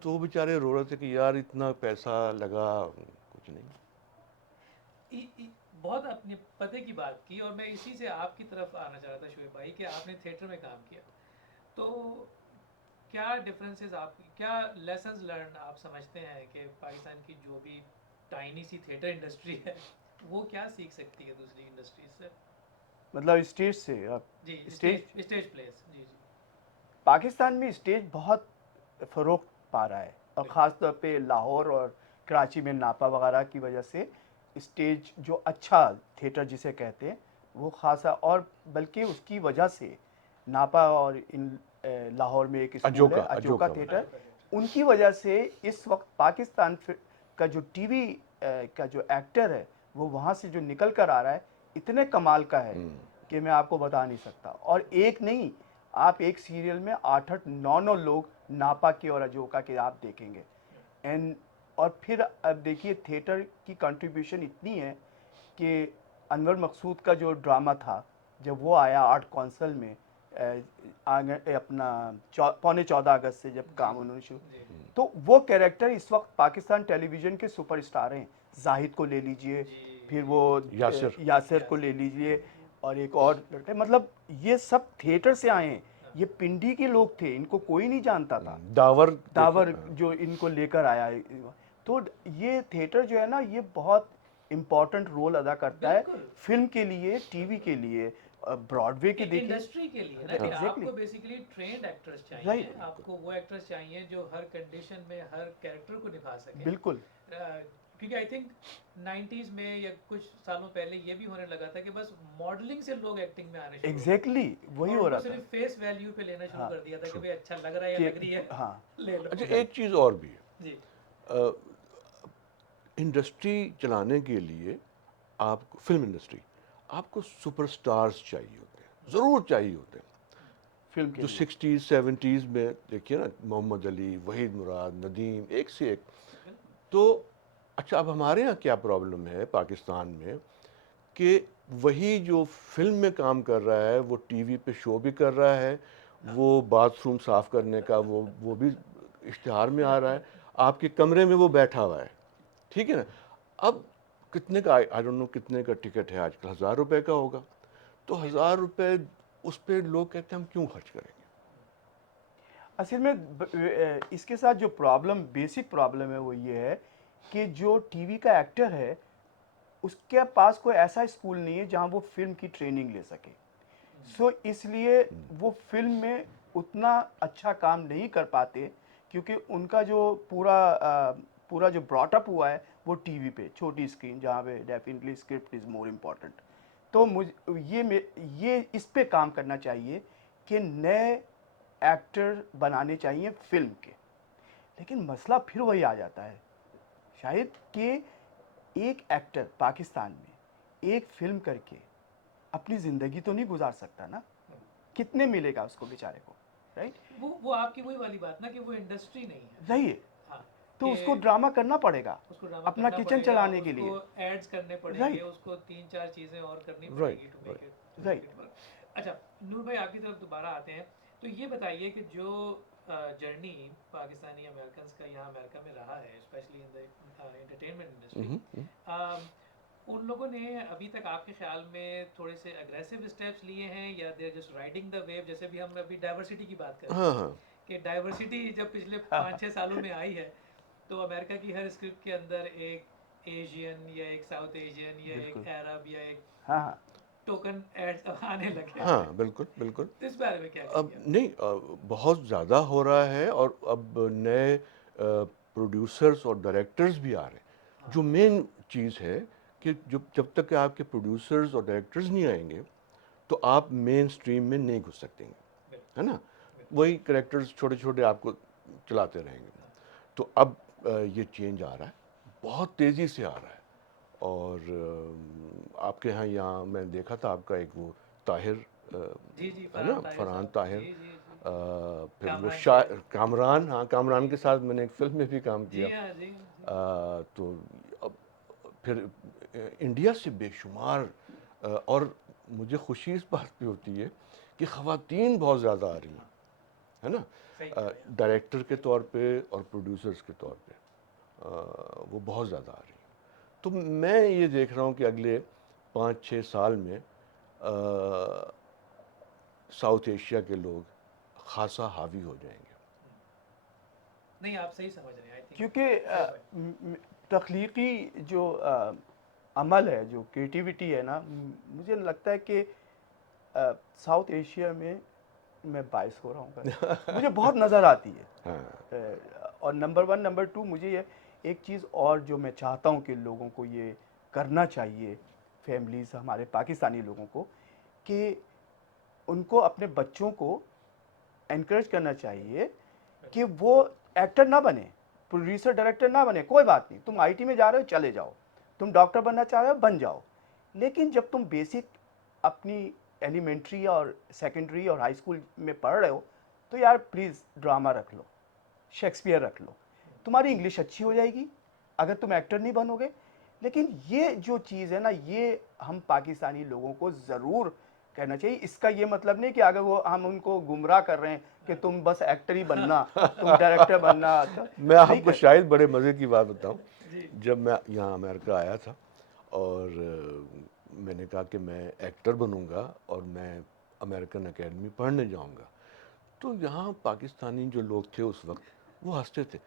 तो वो बेचारे रो रहे थे कि यार इतना पैसा लगा, कुछ नहीं। बहुत अपने पते की बात की, और मैं इसी से आपकी तरफ आना चाह रहा था शोएब भाई, कि आपने थिएटर में काम किया, तो क्या डिफरेंसेस, आप क्या लेसन्स लर्न आप समझते हैं कि पाकिस्तान की जो भी टाइनी सी थिएटर इंडस्ट्री है वो क्या सीख सकती है दूसरी इंडस्ट्रीज से? मतलब स्टेज से आप, जी, स्टेज, स्टेज प्लेस, जी जी। पाकिस्तान में स्टेज बहुत फ़रोग पा रहा है, और ख़ास तौर पे लाहौर और कराची में नापा वगैरह की वजह से स्टेज जो अच्छा थिएटर जिसे कहते हैं वो ख़ासा, और बल्कि उसकी वजह से नापा और इन लाहौर में एक स्कूल है अजोका अजोका अजोका वाला। थिएटर, उनकी वजह से इस वक्त पाकिस्तान का जो टीवी का जो एक्टर है वो वहाँ से जो निकल कर आ रहा है इतने कमाल का है कि मैं आपको बता नहीं सकता। और एक नहीं, आप एक सीरियल में 8-8 9-9 लोग नापा के और अजोका के आप देखेंगे। एंड और फिर अब देखिए थिएटर की कंट्रीब्यूशन इतनी है कि अनवर मकसूद का जो ड्रामा था, जब वो आया आर्ट काउंसिल में अपना पौने 14 अगस्त से जब काम उन्होंने शुरू, तो वो कैरेक्टर इस वक्त पाकिस्तान टेलीविज़न के सुपरस्टार हैं। जाहिद को ले लीजिए, फिर वो यासिर को ले लीजिए, और एक और लड़का, मतलब ये सब थिएटर से आए हैं। ये पिंडी के लोग थे, इनको कोई नहीं जानता था। दावर दावर जो इनको लेकर आया है। तो ये थिएटर जो है ना ये बहुत इम्पोर्टेंट रोल अदा करता है बिल्कुल। फिल्म के लिए, टीवी के लिए, ब्रॉडवे के देखिए, इंडस्ट्री के लिए ना, कि एग्जैक्टली आपको बेसिकली ट्रेंड एक्टर्स चाहिए, राइट, आपको वो एक्टर्स चाहिए जो हर कंडीशन में हर कैरेक्टर को निभा सके। बिल्कुल क्योंकि आई थिंक 90s में या कुछ सालों पहले ये भी होने लगा था कि बस मॉडलिंग से लोग एक्टिंग में आने शुरू हो गए, एग्जैक्टली वही और हो उनको रहा था सिर्फ फेस वैल्यू पे लेना शुरू हाँ, कर दिया था कि भाई अच्छा लग रहा है या लग रही है, हाँ ले लो। अच्छा, एक चीज़ और भी है, जी इंडस्ट्री चलाने के लिए, आपको फिल्म इंडस्ट्री, आपको सुपरस्टार्स चाहिए होते हैं, ज़रूर चाहिए होते हैं। फिल्म के जो लिए 60s 70s में देखिए ना, मोहम्मद अली, वहीद मुराद, नदीम, एक से एक। तो अच्छा, अब हमारे यहाँ क्या प्रॉब्लम है पाकिस्तान में कि वही जो फिल्म में काम कर रहा है वो टीवी पे शो भी कर रहा है, वो बाथरूम साफ़ करने का वो भी इश्तिहार में आ रहा है, आपके कमरे में वो बैठा हुआ है, ठीक है ना। अब कितने का, आई डोंट नो कितने का टिकट है आजकल, 1000 रुपये का होगा, तो 1000 रुपये उस पर लोग कहते हैं हम क्यों खर्च करेंगे। असल में इसके साथ जो प्रॉब्लम, बेसिक प्रॉब्लम है वो ये है कि जो टीवी का एक्टर है उसके पास कोई ऐसा स्कूल नहीं है जहां वो फिल्म की ट्रेनिंग ले सके। सो इसलिए वो फिल्म में उतना अच्छा काम नहीं कर पाते, क्योंकि उनका जो पूरा जो ब्रॉटअप हुआ है वो टीवी पे छोटी स्क्रीन, जहाँ पे definitely script is more important. तो मुझ ये इस पे काम करना चाहिए कि नए एक्टर बनाने चाहिए फिल्म के। लेकिन मसला फिर वही आ जाता है शायद कि एक एक्टर पाकिस्तान में एक फिल्म करके अपनी ज़िंदगी तो नहीं गुजार सकता ना, कितने मिलेगा उसको बेचारे को, राइट? वो आपकी वही वाली बात ना कि वो इंडस्ट्री नहीं है। नहीं है, हाँ, तो कि उसको ड्रामा करना पड़ेगा उसको ड्रामा अपना करना किचन पड़ेगा, चलाने के उसको लिए। एड्स करने पड़ेंगे, राइट, उसको 3-4 चीज़ें और करनी राइट, पड़ेगी right. To make right. It work. अच्छा, नूर भाई आपकी तरफ दोबारा आते हैं। तो ये बताइए कि जो जर्नी पाकिस्तानी अमेरिकन्स का यहाँ अमेरिका में रहा है, specially in the entertainment industry, उन लोगों ने अभी तक आपके ख्याल में थोड़े से अग्रेसिव स्टेप्स लिए हैं या they are just riding the wave? जैसे भी हम अभी डाइवर्सिटी की बात कर रहे हाँ, थे हाँ। कि डाइवर्सिटी जब पिछले 5-6 सालों में आई है, तो अमेरिका की हर स्क्रिप्ट के अंदर एक एशियन या एक साउथ एशियन या बिल्कुल। एक अरब या एक हाँ, हाँ। टोकन एड्स आने लगे हाँ। हैं। हाँ, बिल्कुल, बिल्कुल। तो इस बारे में क्या अब कहेंगे आप? नहीं बहुत ज़्यादा हो रहा है और अब नए प्रोड्यूसर्स और डायरेक्टर्स भी आ रहे हैं। जो मेन चीज़ है कि जब तक कि आपके प्रोड्यूसर्स और डायरेक्टर्स नहीं आएंगे, तो आप मेन स्ट्रीम में नहीं घुस सकते हैं, बिल्कुल, है ना? बिल्कुल। वही कैरेक्टर्स छोटे-छोटे आपको चलाते रहेंगे। तो अब ये चेंज आ रहा है, बहुत तेज़ी से आ रहा है। और आपके यहाँ मैं देखा था आपका एक वो ताहिर जी, जी, है फरहान ना, ताहिर फरहान साहब। ताहिर। जी, जी, जी। फिर वो कामरान के। कामरान, हाँ, कामरान के साथ मैंने एक फ़िल्म में भी काम जी किया। हाँ, जी, जी। तो अब फिर इंडिया से बेशुमार और मुझे खुशी इस बात पे होती है कि ख़वातीन बहुत ज़्यादा आ रही हैं, है ना? सही कह रहे हैं डायरेक्टर के तौर पे और प्रोड्यूसर्स के तौर पे वो बहुत ज़्यादा आ रही हैं। तो मैं ये देख रहा हूँ कि अगले 5-6 साल में साउथ एशिया के लोग ख़ासा हावी हो जाएंगे। नहीं, आप सही समझ रहे हैं, आई थिंक। क्योंकि जी भाई। तख्लीकी जो अमल है, जो क्रिएटिविटी है ना, मुझे लगता है कि साउथ एशिया में मैं बायस हो रहा हूँ मुझे बहुत नज़र आती है। हाँ, और नंबर वन, नंबर टू, मुझे ये एक चीज़ और जो मैं चाहता हूँ कि लोगों को ये करना चाहिए, फैमिलीज़ हमारे पाकिस्तानी लोगों को, कि उनको अपने बच्चों को एनकरेज करना चाहिए कि वो एक्टर ना बने, प्रोड्यूसर डायरेक्टर ना बने। कोई बात नहीं, तुम आईटी में जा रहे हो चले जाओ, तुम डॉक्टर बनना चाह रहे हो बन जाओ, लेकिन जब तुम बेसिक अपनी एलिमेंट्री और सेकेंडरी और हाई स्कूल में पढ़ रहे हो, तो यार प्लीज़ ड्रामा रख लो, शेक्सपियर रख लो, तुम्हारी इंग्लिश अच्छी हो जाएगी अगर तुम एक्टर नहीं बनोगे। लेकिन ये जो चीज़ है ना, ये हम पाकिस्तानी लोगों को ज़रूर कहना चाहिए। इसका ये मतलब नहीं कि अगर वो हम उनको गुमराह कर रहे हैं कि तुम बस एक्टर ही बनना, तुम डायरेक्टर बनना, तो मैं नहीं आपको कर। शायद बड़े मज़े की बात बताऊं। जी। जब मैं यहाँ अमेरिका आया था और मैंने कहा कि मैं एक्टर बनूंगा और मैं अमेरिकन एकेडमी पढ़ने जाऊंगा, तो यहाँ पाकिस्तानी जो लोग थे उस वक्त वो हंसते थे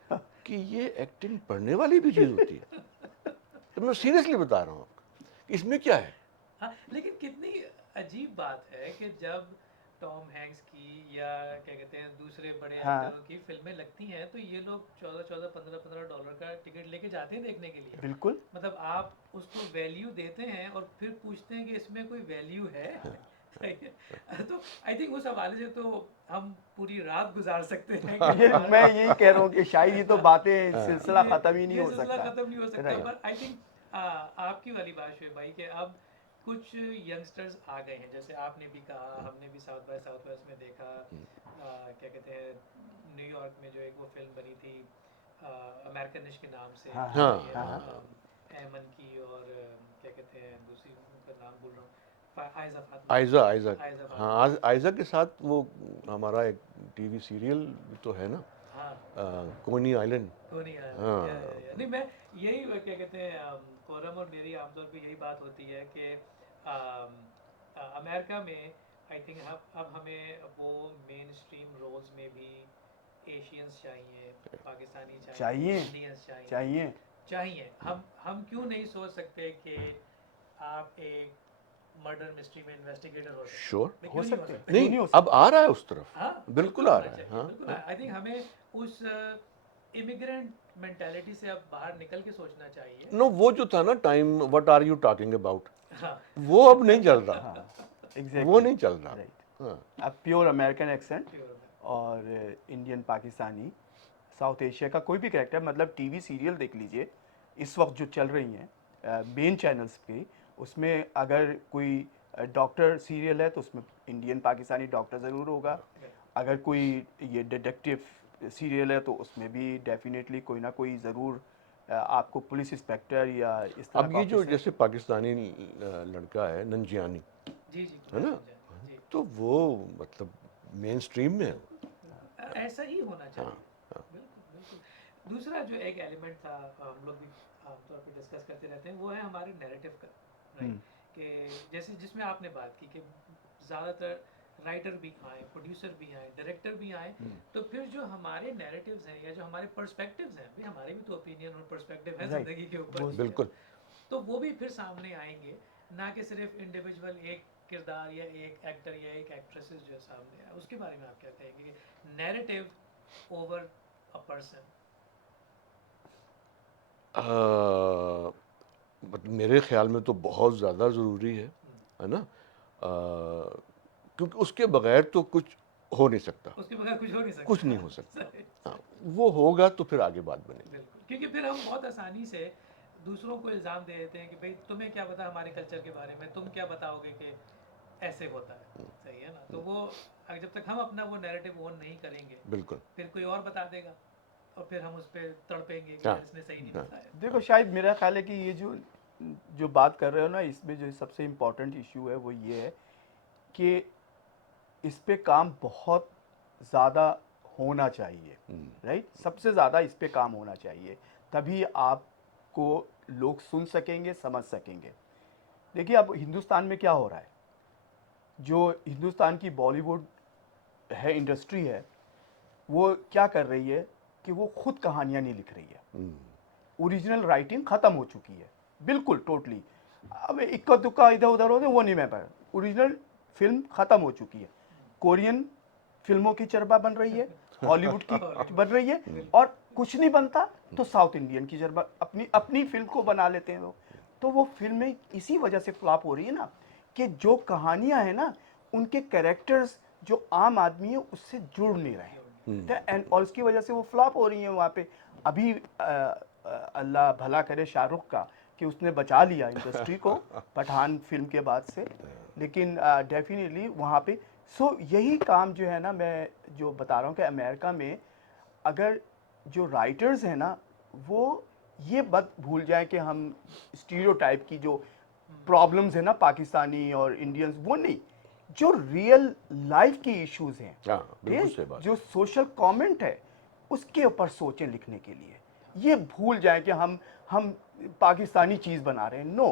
कि ये एक्टिंग पढ़ने वाली भी चीज़ होती है। तो मैं सीरियसली बता रहा हूँ आपको, इसमें क्या है? हाँ, लेकिन कितनी अजीब बात है कि जब टॉम हैंक्स की या क्या कहते हैं दूसरे बड़े हाँ, एक्टरों की फिल्में लगती हैं, तो ये लोग 14-14, 15-15 डॉलर का टिकट लेके जाते हैं देखने के लिए। बिल्कुल। मतलब आप उसको वैल्यू देते हैं और फिर पूछते हैं कि इसमें कोई वैल्यू है? सही है। तो आई थिंक उस हवाले से तो हम पूरी रात गुजार सकते हैं कि ये हमारे मैं यही कह रहा हूँ कि शायद ये तो बातें सिलसिला ये ख़त्म ही नहीं ये हो सिलसिला सकता। खत्म नहीं हो सकता। राइट। पर आई थिंक आपकी वाली बात शुएब भाई कि अब कुछ यंगस्टर्स आ गए हैं, जैसे आपने भी कहा, हमने भी साउथ बाय साउथ वेस्ट में देखा। क्या कहते हैं, न्यूयॉर्क में जो एक वो फिल्म बनी थी अमेरिकनिश के नाम से, हाँ, हाँ, हाँ, ये हाँ, हाँ, हाँ। एमन की और क्या कहते हैं दूसरी का नाम भूल रहा हूँ, आयजा फातिमा। आयज़ा, आयज़ा। आयजा हाँ, फातिमा। आयज़ा के साथ वो हमारा एक टीवी सीरियल तो है ना, हाँ, कोनी आइलैंड। कोनी आइलैंड, हाँ, या नहीं, मैं यही क्या कहते हैं कोरम और मेरी आमतौर पे यही बात होती है कि अमेरिका में आई थिंक अब हमें वो मेन स्ट्रीम रोल्स में भी एशियंस चाहिए, पाकिस्तानी चाहिए, चाहिए, इंडियंस चाहिए। चाहिए। चाहिए, हम क्यों नहीं सोच सकते कि आप एक मर्डर मिस्ट्री में इन्वेस्टिगेटर हो सकते हैं। श्योर मैं हो क्यों नहीं हो सकते हैं, सकता? क्यों नहीं नहीं हो अब आ रहा है उस तरफ हाँ बिल्कुल आ होना रहा है चाहिए, हाँ बिल्कुल। आई थिंक हमें उस इमिग्रेंट मेंटालिटी से अब बाहर निकल के सोचना चाहिए। नो वो जो था ना time what are you talking about हाँ वो अब नहीं चल रहा हाँ वो एग्जैक्टली नहीं चल रहा राइट। हाँ अब प्योर अमेरिकन एक्सेंट प्योर और इंडियन पाकिस्तानी साउथ एशिया का कोई भी कैरेक्टर, मतलब टीवी सीरियल देख लीजिए इस वक्त जो चल रही हैं मेन चैनल्स पे, उसमें अगर कोई डॉक्टर सीरियल है तो उसमें इंडियन पाकिस्तानी डॉक्टर ज़रूर होगा। अगर कोई ये डिटेक्टिव सीरियल है तो उसमें भी डेफिनेटली कोई ना कोई ज़रूर आपको पुलिस इंस्पेक्टर या इस तरह अब का ये जो ऑफिसर। जैसे पाकिस्तानी लड़का है नंजियानी जी जी है ना जी। तो वो मतलब मेन स्ट्रीम में है ऐसा ही होना चाहिए। हाँ। बिल्कुल बिल्कुल। दूसरा जो एक एलिमेंट था हम लोग भी आमतौर पे डिस्कस करते रहते हैं वो है हमारे नैरेटिव का, राइट? कि जैसे जिसमें आपने बात की कि ज़्यादातर राइटर भी आए, प्रोड्यूसर भी आए, डायरेक्टर भी आए, तो फिर जो हमारे नैरेटिव्स हैं या जो हमारे पर्सपेक्टिव्स हैं, भी हमारे भी तो ओपिनियन और पर्सपेक्टिव है Right. ज़िंदगी के ऊपर वो- भी, बिल्कुल तो वो भी फिर सामने आएंगे, ना कि सिर्फ इंडिविजुअल एक किरदार या एक एक्टर या एक एक्ट्रेसेस जो सामने आए। उसके बारे में आप क्या कहेंगे? Narrative over a person. मेरे ख्याल में तो बहुत ज़्यादा ज़रूरी है ना क्योंकि उसके बगैर तो कुछ हो नहीं सकता उसके बगैर कुछ हो नहीं सकता। कुछ नहीं हो सकता सही, हाँ, वो होगा तो फिर आगे बात बनेगी बिल्कुल। क्योंकि फिर हम बहुत आसानी से दूसरों को इल्ज़ाम दे देते हैं कि भाई तुम्हें क्या पता हमारे कल्चर के बारे में, तुम क्या बताओगे कि ऐसे होता है, सही है ना? तो वो जब तक हम अपना वो नैरेटिव ओन नहीं करेंगे, बिल्कुल फिर कोई और बता देगा और फिर हम उस पर तड़पेंगे कि हाँ यार इसने सही नहीं हाँ बताया। देखो शायद मेरा ख्याल है कि ये जो जो बात कर रहे हो ना, इसमें जो सबसे इम्पोर्टेंट इशू है वो ये है कि इस पे काम बहुत ज़्यादा होना चाहिए, राइट? सबसे ज़्यादा इस पे काम होना चाहिए, तभी आपको लोग सुन सकेंगे, समझ सकेंगे। देखिए अब हिंदुस्तान में क्या हो रहा है, जो हिंदुस्तान की बॉलीवुड है, इंडस्ट्री है, वो क्या कर रही है कि वो खुद कहानियाँ नहीं लिख रही है। ओरिजिनल राइटिंग ख़त्म हो चुकी है, बिल्कुल टोटली। अब इक्का दुक्का इधर उधर होते वो नहीं मैं पर, ओरिजिनल फिल्म ख़त्म हो चुकी है। कोरियन फिल्मों की चरबा बन रही है, हॉलीवुड की बन रही है, और कुछ नहीं बनता तो साउथ इंडियन की चरबा अपनी अपनी फिल्म को बना लेते हैं लोग। तो वो फिल्में इसी वजह से फ्लॉप हो रही है ना, कि जो कहानियां हैं ना, उनके कैरेक्टर्स जो आम आदमी है उससे जुड़ नहीं रहे हैं, एंड और उसकी वजह से वो फ्लॉप हो रही हैं वहाँ पे। अभी अल्लाह भला करे शाहरुख का कि उसने बचा लिया इंडस्ट्री को पठान फिल्म के बाद से, लेकिन डेफिनेटली वहाँ पे यही काम जो है ना, मैं जो बता रहा हूँ कि अमेरिका में अगर जो राइटर्स हैं ना, वो ये मत भूल जाए कि हम स्टीरियोटाइप की जो प्रॉब्लम्स है ना पाकिस्तानी और इंडियंस, वो नहीं, जो रियल लाइफ की इश्यूज हैं, हाँ बिल्कुल ये सही बात जो सोशल कमेंट है उसके ऊपर सोचें लिखने के लिए। ये भूल जाए कि हम पाकिस्तानी चीज बना रहे हैं, नो।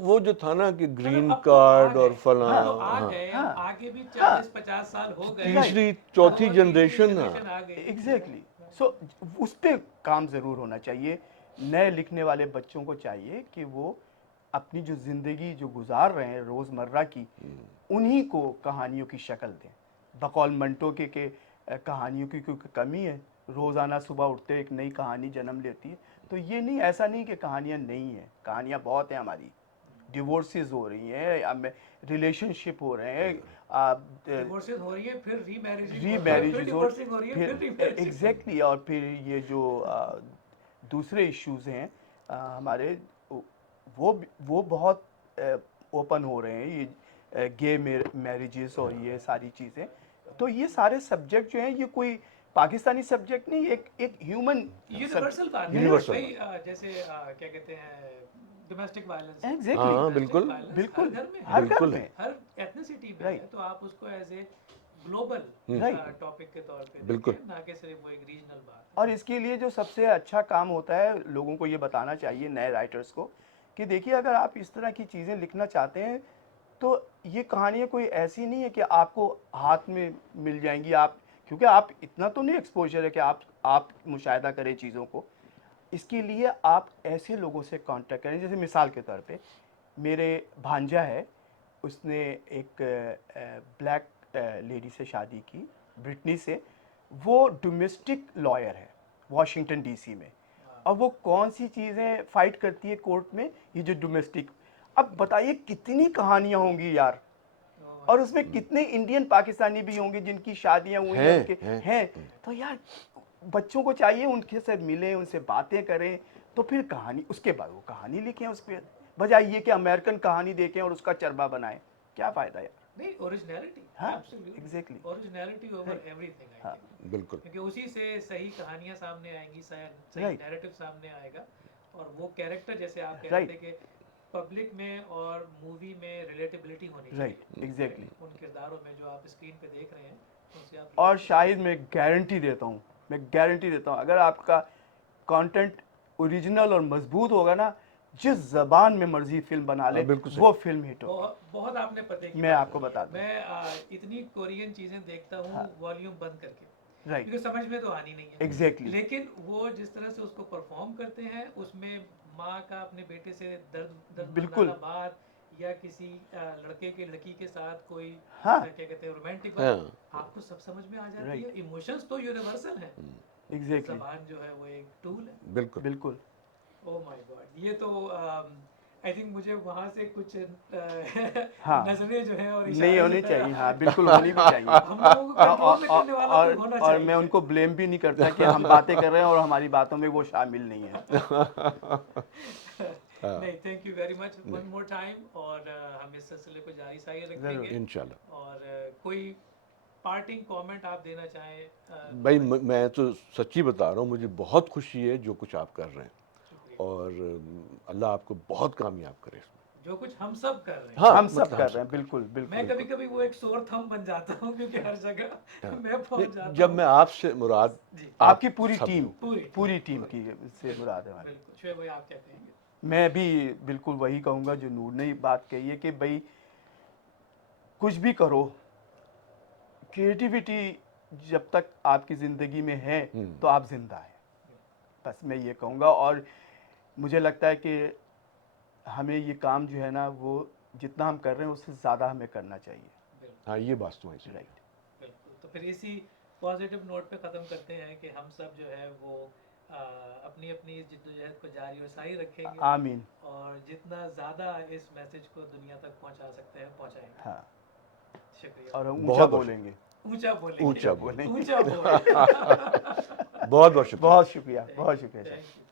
वो जो था ना कि ग्रीन अब तो आ कार्ड और गए, फला अब तो आ हाँ गए, हाँ, अब आगे भी हाँ, 40-50 साल हो गए, तीसरी राइट, चौथी और तीसरी जनरेशन जनरेशन आ गई। एग्जैक्टली। सो उस पे काम ज़रूर होना चाहिए। नए लिखने वाले बच्चों को चाहिए कि वो अपनी जो ज़िंदगी जो गुजार रहे हैं रोज़मर्रा की, उन्हीं को कहानियों की शक्ल दें। बकौल मंटो के कहानियों की क्योंकि कमी है, रोज़ाना सुबह उठते एक नई कहानी जन्म लेती है। तो ये नहीं, ऐसा नहीं कि कहानियाँ नहीं हैं, कहानियाँ बहुत हैं हमारी। डिवोर्सेस हो रही हैं, रिलेशनशिप हो रहे हैं, डिवोर्सेस हो रही है, फिर रीमैरिजिंग हो री रही है, फिर मैरिजेस और डिवोर्सिंग हो रही है, फिर फिर रीमैरिजिंग। एग्जैक्टली और फिर ये जो दूसरे इश्यूज हैं हमारे, वो बहुत ओपन हो रहे हैं, ये गे मैरिजेस और ये सारी चीज़ें। तो ये सारे सब्जेक्ट जो हैं, ये कोई पाकिस्तानी सब्जेक्ट नहीं, एक ह्यूमन यूनिवर्सल बात है Universal भाई। बात। जैसे क्या कहते हैं, डोमेस्टिक वायलेंस, एग्जैक्टली हाँ डोमेस्टिक बिल्कुल वायलेंस हर बिल्कुल घर में है, हर घर बिल्कुल में, हर एथनिसिटी में है, राइट तो आप उसको as a global right. Topic के तौर पे बिल्कुल देखें, ना कि सिर्फ वो एक रीजनल बात और इसके लिए जो सबसे अच्छा काम होता है, लोगों को ये बताना चाहिए नए राइटर्स को कि देखिए अगर आप इस तरह की चीज़ें लिखना चाहते हैं तो ये कहानियाँ कोई ऐसी नहीं है कि आपको हाथ में मिल जाएंगी, आप क्योंकि आप इतना तो नहीं एक्सपोजर है कि आप मुशाहिदा करें चीज़ों को। इसके लिए आप ऐसे लोगों से कांटेक्ट करें, जैसे मिसाल के तौर पे मेरे भांजा है, उसने एक ब्लैक लेडी से शादी की, ब्रिटनी से। वो डोमेस्टिक लॉयर है वॉशिंगटन डीसी में। अब वो कौन सी चीज़ें फाइट करती है कोर्ट में, ये जो डोमेस्टिक। अब बताइए कितनी कहानियां होंगी यार, और उसमें कितने इंडियन पाकिस्तानी भी होंगे जिनकी शादियां हुई हैं, उनके हैं। तो यार बच्चों को चाहिए उनके साथ मिलें, उनसे बातें करें, तो फिर कहानी, उसके बाद वो कहानी लिखें उस पर, बजाय ये कि अमेरिकन कहानी देखें और उसका चरबा बनाएं। क्या फ़ायदा यार। नहीं, ओरिजिनलिटी, हाँ, absolutely, exactly. Originality over everything I हाँ, थिंक, बिल्कुल। क्योंकि उसी से सही कहानियां सामने आएंगी, सही राइट, नैरेटिव सामने आएगा। और वो कैरेक्टर, जैसे आप कह रहे राइट, थे कि पब्लिक में और मूवी में रिलेटेबिलिटी होनी चाहिए, राइट, एग्जैक्टली। उन किरदारों में जो आप स्क्रीन पे देख रहे हैं उनसे आप और relate कर शाहिद मैं गारंटी देता हूँ, मैं गारंटी देता हूँ, अगर आपका कंटेंट ओरिजिनल और मजबूत होगा ना, जिस जबान में मर्जी फिल्म बना ले, बिल्कुल सही। वो फिल्म हिट होगी। बहुत बहुत आपने पते की मैं बात आपको की है। बता दूं। मैं इतनी कोरियन चीज़ें देखता हूँ हाँ, वॉल्यूम बंद करके, राइट, क्योंकि समझ में तो आनी नहीं है। एग्जैक्टली, लेकिन वो जिस तरह से उसको परफॉर्म करते हैं, उसमें माँ का अपने बेटे से दर्द बिल्कुल। मरनाना बात, या किसी लड़के के लड़की के साथ कोई हाँ, क्या कहते हैं रोमांटिक हाँ, बात, आपको सब समझ में आ जाती राइट, है। इमोशंस तो यूनिवर्सल हैं, एग्जैक्टली, जबान जो है वो एक टूल है। बिल्कुल। बिल्कुल। ओह माय गॉड, ये तो आई थिंक मुझे वहाँ से कुछ हाँ, नजरें जो हैं और नहीं इशारे जो होनी है चाहिए, हाँ बिल्कुल होनी भी चाहिए। हम लोगों को कंट्रोल में करने वाला कोई होना और मैं चाहिए। उनको ब्लेम भी नहीं करता कि हम बातें कर रहे हैं और हमारी बातों में वो शामिल नहीं है। नहीं, thank you very much one more time, और हम इस सिलसिले को जारी सारी रखेंगे। इंशाल्लाह। और कोई पार्टिंग कमेंट आप देना चाहें? भाई मैं तो सच्ची बता रहा हूँ, मुझे बहुत खुशी है जो कुछ आप कर रहे हैं, शुक्रिया। और अल्लाह आपको बहुत कामयाब करे इसमें। जो कुछ हम सब कर रहे हैं, हाँ, हम सब मतलब हम कर रहे हैं, सब बिल्कुल, मैं बिल्कुल। कभी कभी वो एक सोर थंब बन जाता हूँ, क्योंकि हर जगह हाँ। मैं पहुंच जाता जब हूँ। मैं आपसे मुराद जी, आप आपकी पूरी सब टीम, लोग। पूरी पूरी टीम की से मुराद है हमारी। बिल्कुल। शुएब भाई, आप क्या कहेंगे? मैं भी बिल्कुल वही कहूँगा जो नूर ने बात कही है कि भाई कुछ भी करो, क्रिएटिविटी जब तक आपकी ज़िंदगी में है तो आप जिंदा हैं, बस मैं ये कहूँगा। और मुझे लगता है कि हमें ये काम जो है ना, वो जितना हम कर रहे हैं उससे ज़्यादा हमें करना चाहिए। बिल्कुल हाँ, ये बात तुम्हारी सही है। राइट, बिल्कुल। तो फिर इसी पॉजिटिव नोट पे ख़त्म करते हैं कि हम सब जो है वो अपनी अपनी जिद्दोजहद को जारी और सारी रखेंगे, आमीन। और जितना ज़्यादा इस मैसेज को दुनिया तक पहुंचा सकते हैं पहुंचाएंगे। हाँ, शुक्रिया। और हम ऊंचा बहुत बहुत बोलेंगे, ऊंचा बोलेंगे, ऊंचा बोलेंगे। ऊंचा बोल। बहुत बहुत शुक्रिया। बहुत शुक्रिया, बहुत शुक्रिया सर। Thank you.